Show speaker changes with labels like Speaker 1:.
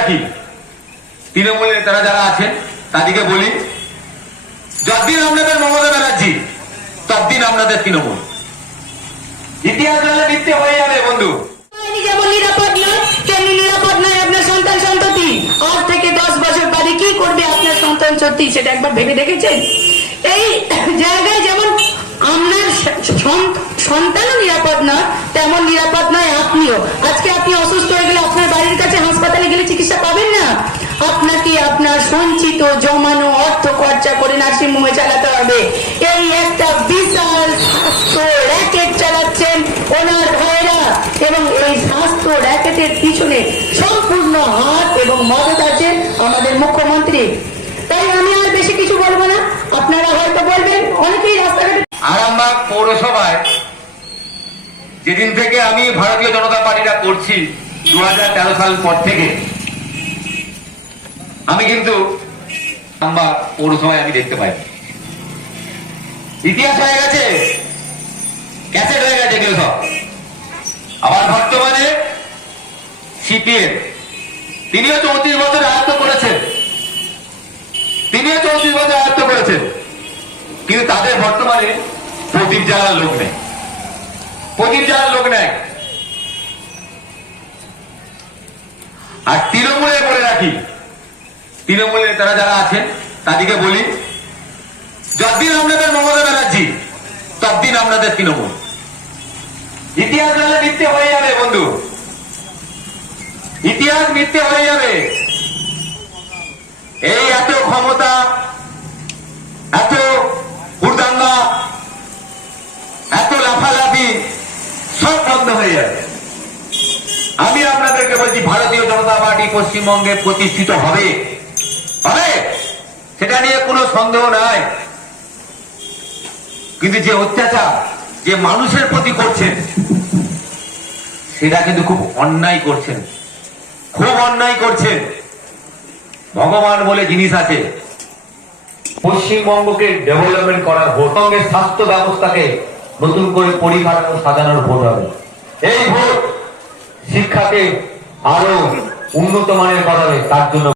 Speaker 1: রাখি তৃণমূলের নেতারা যারা আছেন, তাদেরকে বলি, যতদিন আপনাদের মমতা ব্যানার্জি, ততদিন আপনাদের তৃণমূল। ইতিহাস জানলে মিথ্যে হয়ে যাবে, বন্ধু।
Speaker 2: সন্তান সত্যি সেটা একবার ভেবে দেখেছেন? এই জায়গায় যেমন সন্ত- সন্তানও নিরাপদ নয়, তেমন নিরাপদ নয় আপনিও। আজকে আপনি অসুস্থ হয়ে গেলে আপনার বাড়ির কাছে হাসপাতালে গেলে চিকিৎসা পাবেন না। আপনাকে আপনার সঞ্চিত জমানো অর্থ খরচা করে নার্সিং হোমে চালাতে হবে। এই একটা বিশাল র্যাকেট চালাচ্ছেন ওনার ভাইরা এবং এই স্বাস্থ্য র্যাকেটের পিছনে সম্পূর্ণ হাত এবং মদত আছে আমাদের মুখ্যমন্ত্রী। তাই আমি আর বেশি কিছু বলব না। আপনারা হয়তো বলবেন, অনেকেই রাস্তাঘাটে
Speaker 1: আরামবাগ পৌরসভায় যেদিন থেকে আমি ভারতীয় জনতা পার্টিটা করছি দু সাল পর থেকে, আমি কিন্তু আরামবাগ পৌরসভায় আমি দেখতে পাই ইতিহাস হয়ে গেছে, ক্যাসেট হয়ে গেছে এগুলো সব। আবার বর্তমানে সিপিএম, তিনিও চৌত্রিশ বছর আয়ত্ত করেছেন। তিনিও চৌত্রিশ বছর আয়ত্ত করেছেন। কিন্তু তাদের বর্তমানে প্রদীপ জ্বালার লোক নেই। প্রদীপ জ্বালার লোক নেই আর তৃণমূলে বলে রাখি তৃণমূলের নেতারা যারা আছেন তাদেরকে বলি, যতদিন আপনাদের মমতা ব্যানার্জি, ততদিন আপনাদের তৃণমূল। ইতিহাস জানলে মিথ্যে হয়ে যাবে, বন্ধু। ইতিহাস মিথ্যে হয়ে যাবে। এই এত ক্ষমতা এত হুড়দাঙ্গা এত লাফালাফি সব বন্ধ হয়ে যাবে। আমি আপনাদেরকে বলছি, ভারতীয় জনতা পার্টি পশ্চিমবঙ্গে প্রতিষ্ঠিত হবে। হবে? সেটা নিয়ে কোনো সন্দেহ নাই। কিন্তু যে অত্যাচার, যে মানুষের প্রতি করছেন, সেটা কিন্তু খুব অন্যায় করছেন। খুব অন্যায় করছেন। ভগবান বলে জিনিস আছে, পশ্চিমবঙ্গকে ডেভেলপমেন্ট করার ভোট স্বাস্থ্য ব্যবস্থাকে নতুন করে পরিকাঠামো সাজানোর ভোট হবে। এই ভোট শিক্ষাকে আরও উন্নত মানের করা হবে তার জন্য